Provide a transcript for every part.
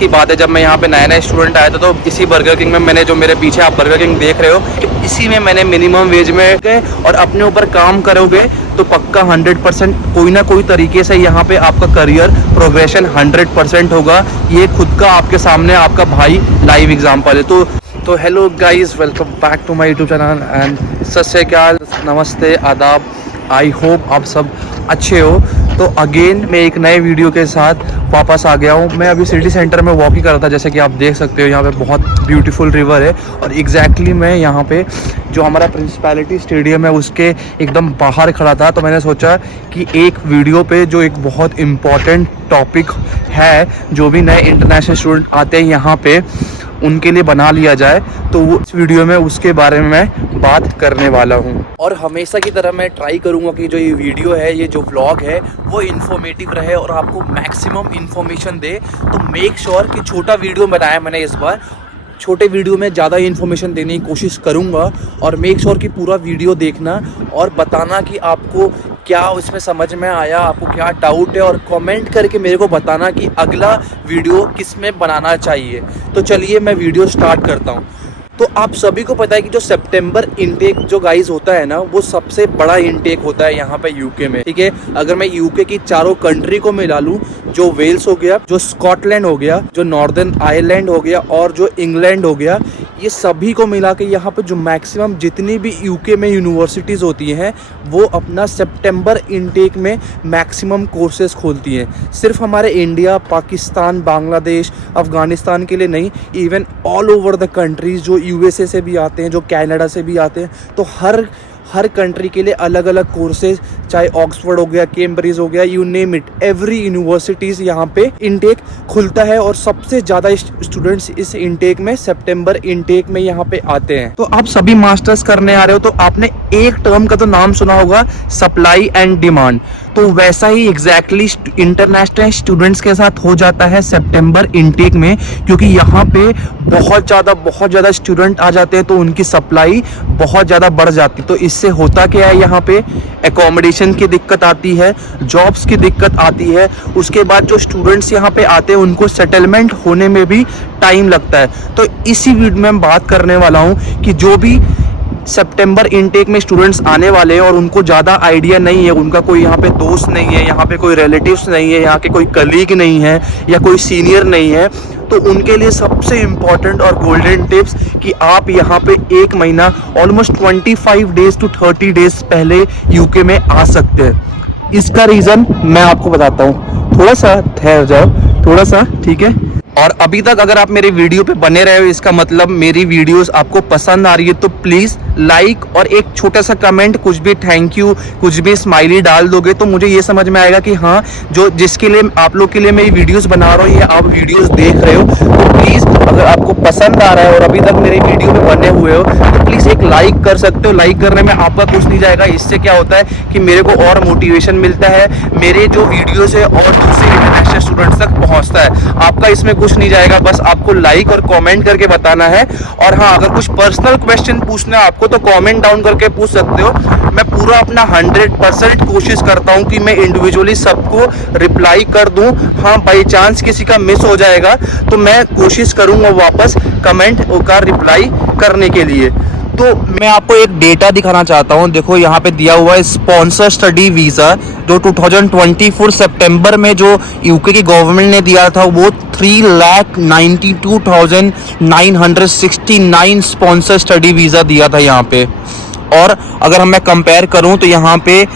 की बात है, जब मैं यहाँ पे नया नया स्टूडेंट आया था तो इसी बर्गर किंग में मैंने, जो मेरे पीछे आप बर्गर किंग देख रहे हो, इसी में मैंने मिनिमम वेज में गए और अपने ऊपर काम करोगे तो पक्का 100% कोई ना कोई तरीके से यहाँ पे आपका करियर प्रोग्रेशन 100% होगा। ये खुद का आपके सामने आपका भाई लाइव एग्जाम्पल है। तो hello guys, welcome back to my YouTube channel and Sat Sri अकाल, नमस्ते, आदाब। आई होप आप सब अच्छे हो। तो अगेन मैं एक नए वीडियो के साथ वापस आ गया हूँ। मैं अभी सिटी सेंटर में वॉक ही कर रहा था, जैसे कि आप देख सकते हो यहाँ पे बहुत ब्यूटीफुल रिवर है और एग्जैक्टली मैं यहाँ पे जो हमारा प्रिंसिपैलिटी स्टेडियम है उसके एकदम बाहर खड़ा था। तो मैंने सोचा कि एक वीडियो पे जो एक बहुत इम्पॉर्टेंट टॉपिक है, जो भी नए इंटरनेशनल स्टूडेंट आते हैं यहाँ पे, उनके लिए बना लिया जाए। तो वो इस वीडियो में उसके बारे में मैं बात करने वाला हूँ। और हमेशा की तरह मैं ट्राई करूँगा कि जो ये वीडियो है, ये जो व्लॉग है, वो इन्फॉर्मेटिव रहे और आपको मैक्सिमम इन्फॉर्मेशन दे। तो मेक श्योर कि छोटा वीडियो बनाया मैंने इस बार, छोटे वीडियो में ज़्यादा इन्फॉर्मेशन देने की कोशिश करूँगा। और मेक श्योर कि पूरा वीडियो देखना और बताना कि आपको क्या उसमें समझ में आया, आपको क्या डाउट है, और कमेंट करके मेरे को बताना कि अगला वीडियो किस में बनाना चाहिए। तो चलिए मैं वीडियो स्टार्ट करता हूँ। तो आप सभी को पता है कि जो सितंबर इनटेक जो गाइस होता है ना, वो सबसे बड़ा इनटेक होता है यहाँ पे यूके में, ठीक है। अगर मैं यूके की चारों कंट्री को मिला लूँ, जो वेल्स हो गया, जो स्कॉटलैंड हो गया, जो नॉर्दर्न आयरलैंड हो गया और जो इंग्लैंड हो गया, ये सभी को मिला के यहाँ पे जो मैक्सिमम जितनी भी यूके में यूनिवर्सिटीज़ होती हैं, वो अपना सितंबर इनटेक में मैक्सिमम कोर्सेज खोलती हैं। सिर्फ हमारे इंडिया, पाकिस्तान, बांग्लादेश, अफ़गानिस्तान के लिए नहीं, even all over the countries, जो यूएसए से भी आते हैं, जो कनाडा से भी आते हैं, तो हर कंट्री के लिए अलग अलग कोर्सेज, चाहे ऑक्सफोर्ड हो गया, कैम्ब्रिज हो गया, you name it, every universities यहाँ पे इनटेक खुलता है। और सबसे ज़्यादा स्टूडेंट्स इस इनटेक में, सितंबर इनटेक में यहाँ पे आते हैं। तो आप सभी मास्टर्स करने आ रहे हो तो आपने एक टर्म का तो नाम सुना होगा, सप्लाई एंड डिमांड। तो वैसा ही एग्जैक्टली इंटरनेशनल स्टूडेंट्स के साथ हो जाता है सितंबर इनटेक में, क्योंकि यहाँ पे बहुत ज़्यादा स्टूडेंट आ जाते हैं तो उनकी सप्लाई बहुत ज़्यादा बढ़ जाती है। तो इससे होता क्या है, यहाँ पे एकोमोडेशन की दिक्कत आती है, जॉब्स की दिक्कत आती है। उसके बाद जो स्टूडेंट्स यहाँ पे आते हैं उनको सेटलमेंट होने में भी टाइम लगता है। तो इसी वीडियो में मैं बात करने वाला हूँ कि जो भी सितंबर इनटेक में स्टूडेंट्स आने वाले हैं और उनको ज़्यादा आइडिया नहीं है, उनका कोई यहाँ पे दोस्त नहीं है, यहाँ पे कोई रिलेटिव्स नहीं है, यहाँ के कोई कलीग नहीं है या कोई सीनियर नहीं है, तो उनके लिए सबसे इम्पॉर्टेंट और गोल्डन टिप्स कि आप यहाँ पे एक महीना, ऑलमोस्ट 25 डेज टू 30 डेज पहले यूके में आ सकते हैं। इसका रीज़न मैं आपको बताता हूँ, थोड़ा सा ठहर जाओ, थोड़ा सा, ठीक है। और अभी तक अगर आप मेरे वीडियो पे बने रहे हो, इसका मतलब मेरी वीडियोस आपको पसंद आ रही है। तो प्लीज़ लाइक और एक छोटा सा कमेंट, कुछ भी थैंक यू, कुछ भी स्माइली डाल दोगे तो मुझे ये समझ में आएगा कि हाँ, जो जिसके लिए आप लोग के लिए मैं ये वीडियोस बना रहा हूँ, ये आप वीडियोस देख रहे हो। तो प्लीज़ अगर आपको पसंद आ रहा है और अभी तक मेरी वीडियो में बने हुए हो तो प्लीज़ एक लाइक कर सकते हो। लाइक करने में आपका कुछ नहीं जाएगा, इससे क्या होता है कि मेरे को और मोटिवेशन मिलता है, मेरे जो वीडियोज़ है और दूसरे इंटरनेशनल स्टूडेंट्स तक पहुँचता है। आपका इसमें कुछ नहीं जाएगा, बस आपको लाइक और कमेंट करके बताना है। और हाँ, अगर कुछ पर्सनल क्वेश्चन पूछना है आपको तो कमेंट डाउन करके पूछ सकते हो। मैं पूरा अपना 100% कोशिश करता हूँ कि मैं इंडिविजुअली सबको रिप्लाई कर दूँ। हाँ, बाई चांस किसी का मिस हो जाएगा तो मैं कोशिश करूँगा वापस कमेंट का रिप्लाई करने के लिए। तो मैं आपको एक डेटा दिखाना चाहता हूँ। देखो यहाँ पे दिया हुआ है स्पॉन्सर स्टडी वीज़ा, जो 2024 सितंबर में जो यूके की गवर्नमेंट ने दिया था, वो 3,92,969 स्पॉन्सर स्टडी वीज़ा दिया था यहाँ पे। और अगर मैं कंपेयर करूं तो यहाँ पे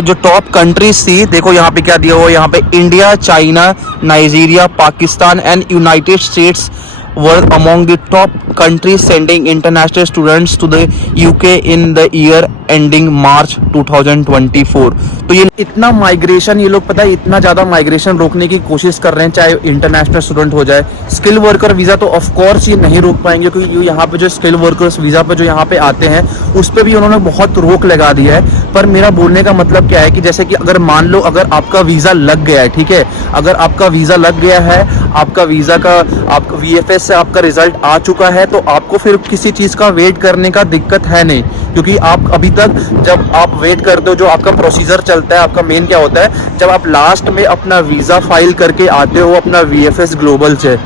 जो टॉप कंट्रीज थी, देखो यहाँ पे क्या दिया हुआ है, यहाँ पे India, China, Nigeria, Pakistan and United states were among the top countries sending international students to the UK in the year ending March 2024। तो ये इतना माइग्रेशन, ये लोग पता है इतना ज़्यादा माइग्रेशन रोकने की कोशिश कर रहे हैं, चाहे इंटरनेशनल स्टूडेंट हो जाए। स्किल वर्कर वीज़ा तो ऑफ कोर्स ये नहीं रोक पाएंगे, क्योंकि यहाँ पे जो स्किल वर्कर्स वीज़ा पे जो यहाँ पे आते हैं उस पर भी उन्होंने बहुत रोक लगा दिया है। पर मेरा बोलने का मतलब क्या है कि जैसे कि अगर मान लो अगर आपका वीज़ा लग गया है, ठीक है, अगर आपका वीज़ा लग गया है, आपका वीज़ा का आपका VFS से आपका रिजल्ट आ चुका है, तो आपको फिर किसी चीज़ का वेट करने का दिक्कत है नहीं। क्योंकि आप अभी तक जब आप वेट करते हो, जो आपका प्रोसीजर चलता है, आपका मेन क्या होता है, जब आप लास्ट में अपना वीज़ा फाइल करके आते हो अपना VFS ग्लोबल से,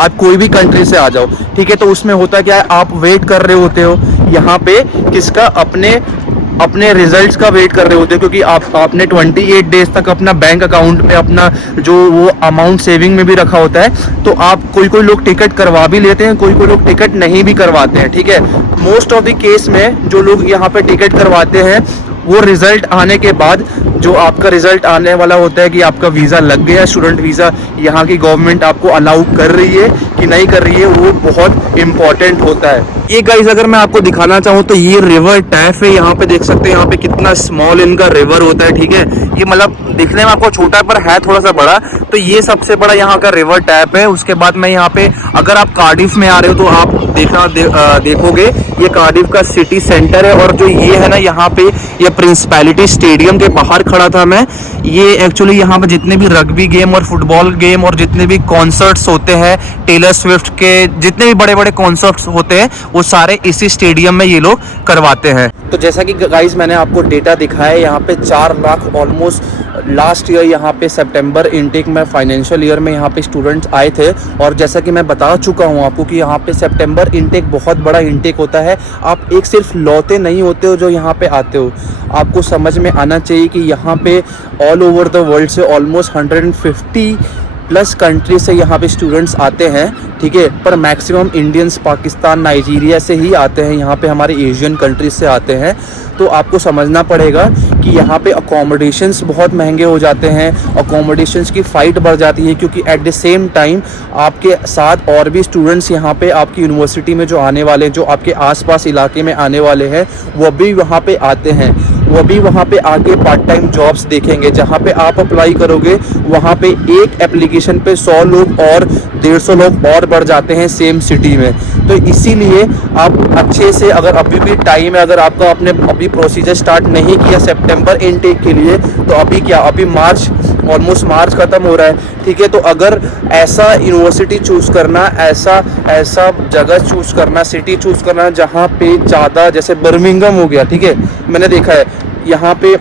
आप कोई भी कंट्री से आ जाओ, ठीक है। तो उसमें होता क्या है, आप वेट कर रहे होते हो यहाँ पे किसका, अपने रिजल्ट्स का वेट कर रहे होते हो, क्योंकि आपने 28 डेज तक अपना बैंक अकाउंट में अपना जो वो अमाउंट सेविंग में भी रखा होता है। तो आप कोई लोग टिकट करवा भी लेते हैं, कोई लोग टिकट नहीं भी करवाते हैं, ठीक है। मोस्ट ऑफ द केस में जो लोग यहाँ पे टिकट करवाते हैं, वो रिजल्ट आने के बाद जो आपका रिजल्ट आने वाला होता है कि आपका वीज़ा लग गया, स्टूडेंट वीज़ा यहाँ की गवर्नमेंट आपको अलाउ कर रही है कि नहीं कर रही है, वो बहुत इंपॉर्टेंट होता है। ये गाइस अगर मैं आपको दिखाना चाहूँ तो ये रिवर टैफ है, यहाँ पे देख सकते हैं यहाँ पे कितना स्मॉल इनका रिवर होता है, ठीक है। ये मतलब दिखने में आपको छोटा पर है थोड़ा सा बड़ा। तो ये सबसे बड़ा यहाँ का रिवर टैप है। उसके बाद मैं यहाँ पे, अगर आप कार्डिफ में आ रहे हो तो आप देखोगे ये कार्डिफ का सिटी सेंटर है। और जो ये है ना, यहाँ पे ये प्रिंसिपैलिटी स्टेडियम के बाहर खड़ा था मैं। ये एक्चुअली यहाँ पे जितने भी रग्बी गेम और फुटबॉल गेम और जितने भी कॉन्सर्ट्स होते हैं, टेलर स्विफ्ट के जितने भी बड़े बड़े कॉन्सर्ट्स होते हैं, वो सारे इसी स्टेडियम में ये लोग करवाते हैं। तो जैसा कि गाइस मैंने आपको डेटा दिखाया है, यहाँ पे 4 लाख ऑलमोस्ट लास्ट ईयर यहाँ पे सितंबर इनटेक में, फाइनेंशियल ईयर में यहाँ पे स्टूडेंट्स आए थे। और जैसा कि मैं बता चुका हूँ आपको कि यहाँ पे सितंबर इनटेक बहुत बड़ा इनटेक होता है। आप एक सिर्फ लौते नहीं होते हो जो यहाँ पे आते हो, आपको समझ में आना चाहिए कि यहाँ पे ऑल ओवर द वर्ल्ड से ऑलमोस्ट 150 प्लस कंट्री से यहाँ पे स्टूडेंट्स आते हैं, ठीक है। पर मैक्सिमम इंडियंस पाकिस्तान नाइजीरिया से ही आते हैं, यहाँ पे हमारे एशियन कंट्रीज से आते हैं। तो आपको समझना पड़ेगा कि यहाँ पे अकोमोडेशंस बहुत महंगे हो जाते हैं, अकोमोडेशंस की फ़ाइट बढ़ जाती है, क्योंकि एट द सेम टाइम आपके साथ और भी स्टूडेंट्स यहाँ पे आपकी यूनिवर्सिटी में जो आने वाले, जो आपके आसपास इलाके में आने वाले हैं, वो भी वहाँ पे आते हैं। वो भी वहाँ पे आके पार्ट टाइम जॉब्स देखेंगे। जहाँ पे आप अप्लाई करोगे वहाँ पे एक एप्लीकेशन पे 100 लोग और 150 लोग और बढ़ जाते हैं सेम सिटी में। तो इसीलिए आप अच्छे से, अगर अभी भी टाइम है, अगर आपका आपने अभी प्रोसीजर स्टार्ट नहीं किया सितंबर इनटेक के लिए, तो अभी क्या, अभी मार्च, ऑलमोस्ट मार्च ख़त्म हो रहा है, ठीक है। तो अगर ऐसा यूनिवर्सिटी चूज़ करना, ऐसा जगह चूज़ करना, सिटी चूज़ करना जहाँ पे ज़्यादा, जैसे बर्मिंघम हो गया, ठीक है, मैंने देखा है यहाँ पे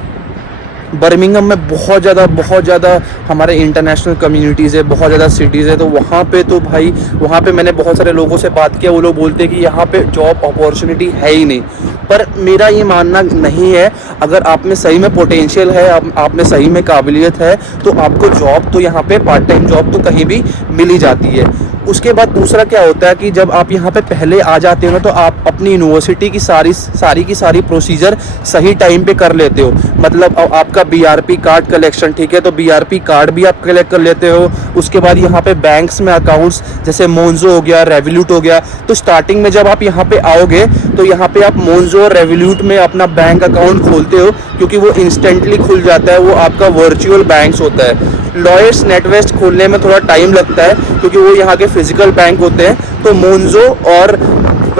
बर्मिंघम में बहुत ज़्यादा हमारे इंटरनेशनल कम्युनिटीज़ है, बहुत ज़्यादा सिटीज़ है। तो वहाँ पे तो भाई, वहाँ पे मैंने बहुत सारे लोगों से बात किया, वो लोग बोलते हैं कि यहाँ पे जॉब अपॉर्चुनिटी है ही नहीं। पर मेरा ये मानना नहीं है। अगर आप में सही में पोटेंशियल है, आप में सही में काबिलियत है, तो आपको जॉब तो यहाँ पे पार्ट टाइम जॉब तो कहीं भी मिल ही जाती है। उसके बाद दूसरा क्या होता है कि जब आप यहाँ पे पहले आ जाते हो ना, तो आप अपनी यूनिवर्सिटी की सारी प्रोसीजर सही टाइम पे कर लेते हो। मतलब आपका BRP कार्ड कलेक्शन, ठीक है, तो BRP कार्ड भी आप कलेक्ट कर लेते हो। उसके बाद यहाँ पे बैंक्स में अकाउंट्स, जैसे मोन्जो हो गया, रेवोल्यूट हो गया, तो स्टार्टिंग में जब आप यहाँ पे आओगे तो यहाँ पे आप मोन्जो और रेवोल्यूट में अपना बैंक अकाउंट खोलते हो, क्योंकि वो इंस्टेंटली खुल जाता है, वो आपका वर्चुअल बैंक्स होता है। लॉयर्स नेटवेस्ट खोलने में थोड़ा टाइम लगता है, क्योंकि वो यहाँ के फिजिकल बैंक होते हैं। तो मोन्जो और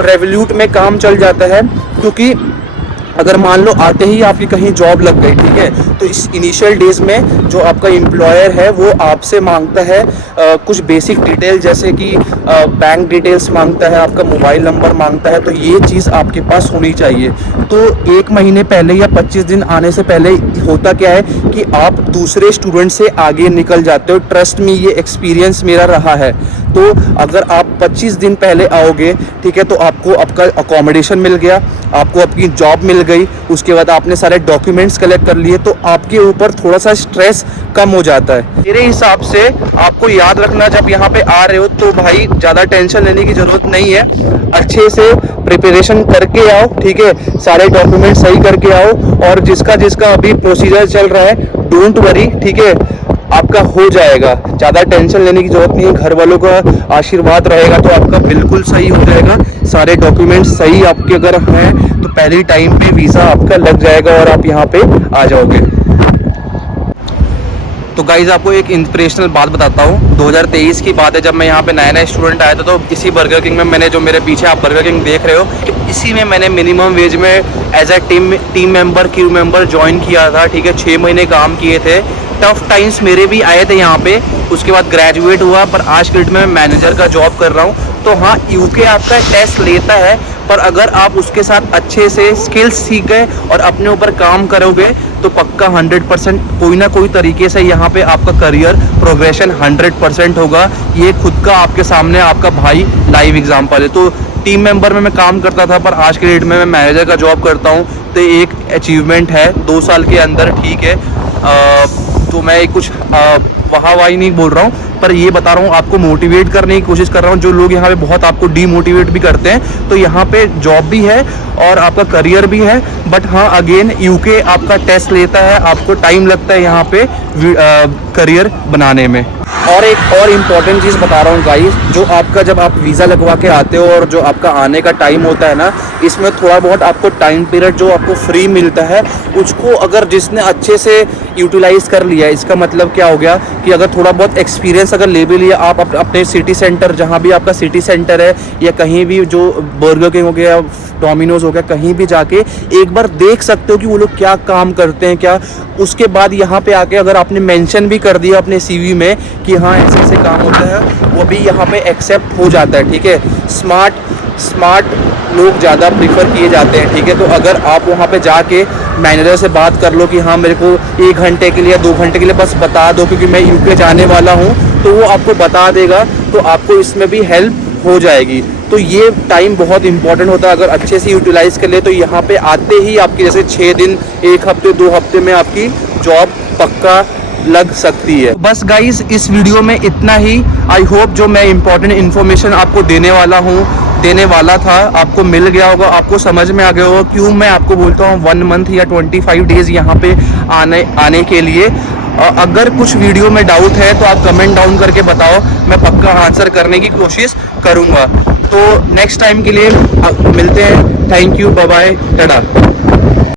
रेवोल्यूट में काम चल जाता है, क्योंकि अगर मान लो आते ही आपकी कहीं जॉब लग गई, ठीक है, तो इस इनिशियल डेज में जो आपका एम्प्लॉयर है वो आपसे मांगता है कुछ बेसिक डिटेल, जैसे कि बैंक डिटेल्स मांगता है, आपका मोबाइल नंबर मांगता है। तो ये चीज़ आपके पास होनी चाहिए। तो 1 महीने पहले या 25 दिन आने से पहले होता क्या है कि आप दूसरे स्टूडेंट से आगे निकल जाते हो। ट्रस्ट में, ये एक्सपीरियंस मेरा रहा है। तो अगर आप 25 दिन पहले आओगे, ठीक है, तो आपको आपका अकोमोडेशन मिल गया, आपको आपकी जॉब मिल गई, उसके बाद आपने सारे डॉक्यूमेंट्स कलेक्ट कर लिए, तो आपके ऊपर थोड़ा सा स्ट्रेस कम हो जाता है। मेरे हिसाब से आपको याद रखना, जब यहाँ पे आ रहे हो तो भाई ज़्यादा टेंशन लेने की ज़रूरत नहीं है। अच्छे से प्रिपरेशन करके आओ, ठीक है, सारे डॉक्यूमेंट सही करके आओ। और जिसका अभी प्रोसीजर चल रहा है, डोंट वरी, ठीक है, आपका हो जाएगा। ज़्यादा टेंशन लेने की जरूरत नहीं है। घर वालों का आशीर्वाद रहेगा तो आपका बिल्कुल सही हो जाएगा। सारे डॉक्यूमेंट्स सही आपके अगर हैं तो पहले टाइम पे वीज़ा आपका लग जाएगा और आप यहाँ पे आ जाओगे। तो गाइज़ आपको एक इंस्पिरेशनल बात बताता हूँ। 2023 की बात है, जब मैं यहाँ पे नया स्टूडेंट आया था, तो इसी बर्गर किंग में मैंने, जो मेरे पीछे आप बर्गर किंग देख रहे हो, इसी में मैंने मिनिमम वेज में as a team member, crew member join किया था, ठीक है। 6 महीने काम किए थे। टफ टाइम्स मेरे भी आए थे यहाँ पे। उसके बाद ग्रेजुएट हुआ, पर आज के डेट में मैं मैनेजर का जॉब कर रहा हूँ। तो हाँ, यूके आपका टेस्ट लेता है, पर अगर आप उसके साथ अच्छे से स्किल्स सीख गए और अपने ऊपर काम करोगे तो पक्का 100% कोई ना कोई तरीके से यहाँ पे आपका करियर प्रोग्रेशन 100% होगा। ये खुद का आपके सामने आपका भाई लाइव एग्जांपल है। तो टीम मेंबर में मैं काम करता था, पर आज के डेट में मैं मैनेजर का जॉब करता हूँ, तो एक अचीवमेंट है 2 साल के अंदर, ठीक है। तो मैं कुछ वाहवाही नहीं बोल रहा हूँ, पर ये बता रहा हूँ, आपको मोटिवेट करने की कोशिश कर रहा हूँ। जो लोग यहाँ पे बहुत आपको डीमोटिवेट भी करते हैं, तो यहाँ पे जॉब भी है और आपका करियर भी है। बट हाँ, अगेन यूके आपका टेस्ट लेता है, आपको टाइम लगता है यहाँ पे करियर बनाने में। और एक और इम्पॉर्टेंट चीज़ बता रहा हूँ गाइस, जो आपका जब आप वीज़ा लगवा के आते हो और जो आपका आने का टाइम होता है ना, इसमें थोड़ा बहुत आपको टाइम पीरियड जो आपको फ्री मिलता है, उसको अगर जिसने अच्छे से यूटिलाइज़ कर लिया, इसका मतलब क्या हो गया कि अगर थोड़ा बहुत एक्सपीरियंस अगर ले भी लिया आप अपने सिटी सेंटर, जहाँ भी आपका सिटी सेंटर है, या कहीं भी जो बर्गर किंग हो गया, डोमिनोज हो गया, कहीं भी जाके एक बार देख सकते हो कि वो लोग क्या काम करते हैं क्या। उसके बाद यहाँ पे आके अगर आपने मेंशन भी कर दिया अपने सीवी में कि हाँ ऐसे ऐसे काम होता है, वो भी यहाँ पे एक्सेप्ट हो जाता है, ठीक है। स्मार्ट लोग ज़्यादा प्रीफर किए जाते हैं, ठीक है। तो अगर आप वहाँ पे जाके मैनेजर से बात कर लो कि हाँ मेरे को 1 घंटे के लिए 2 घंटे के लिए बस बता दो क्योंकि मैं यूके जाने वाला हूँ, तो वो आपको बता देगा, तो आपको इसमें भी हेल्प हो जाएगी। तो ये टाइम बहुत इंपॉर्टेंट होता है, अगर अच्छे से यूटिलाइज़ कर ले तो यहाँ पे आते ही आपकी जैसे 6 दिन, 1 हफ्ते, 2 हफ्ते में आपकी जॉब पक्का लग सकती है। बस गाइस, इस वीडियो में इतना ही। आई होप जो मैं इंपॉर्टेंट इन्फॉर्मेशन आपको देने वाला था आपको मिल गया होगा, आपको समझ में आ गया होगा क्यों मैं आपको बोलता हूँ 1 मंथ या 25 डेज़ यहाँ पे आने के लिए। अगर कुछ वीडियो में डाउट है तो आप कमेंट डाउन करके बताओ, मैं पक्का आंसर करने की कोशिश करूँगा। तो नेक्स्ट टाइम के लिए मिलते हैं। Thank you, bye bye, Tata.